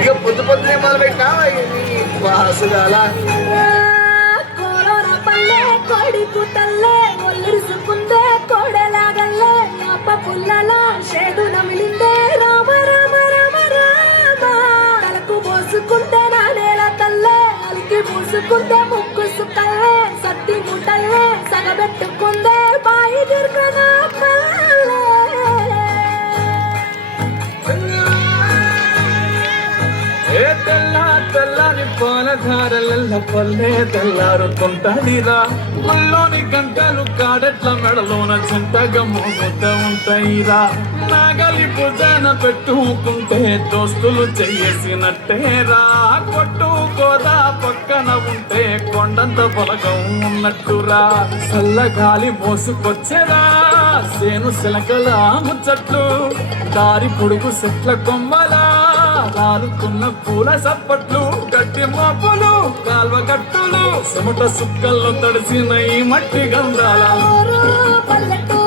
ఇక పొద్దు పొద్దునే మొదలు పెట్టావా బాసుగాల కోరోనా పల్లె కొడుకు తల్లే ఒల్లిరుసుకుందే కోడలాగల్లే అప్ప పుల్లల షేడు నమిలిందే రామ రామ రామ రామ తలకు మోసుకుంటే నా నేల తల్లే అలికి మూసుకుందే ముక్కు సుక్కల్లే సత్తి ముట్టల్లే సగబెట్టుకుందే బాయి దుర్గన పల్లె తెల్లారి పాలధారల పల్లె తెల్లారుతుంటదిరా ముల్లోని గంటలు కాడెట్ల మెడలోన చింతగా మోగుతూ ఉంటాయిరా నాగలి భుజాన పెట్టుకుంటే దోస్తులు చేసినట్టేరా కొట్టుకోదా పక్కన ఉంటే కొండంత పొలగం ఉన్నట్టురా చల్లగాలి మోసుకొచ్చేరా సేను సిలకల ముచ్చట్లు దారి పొడుగు చెట్ల కొమ్మలా కారుతున్న పూల సప్పట్లు గట్టి మోపులు కాల్వ గట్టులు చెమట సుక్కల్లో తడిసిన ఈ మట్టి గంధాల పల్లెటూరు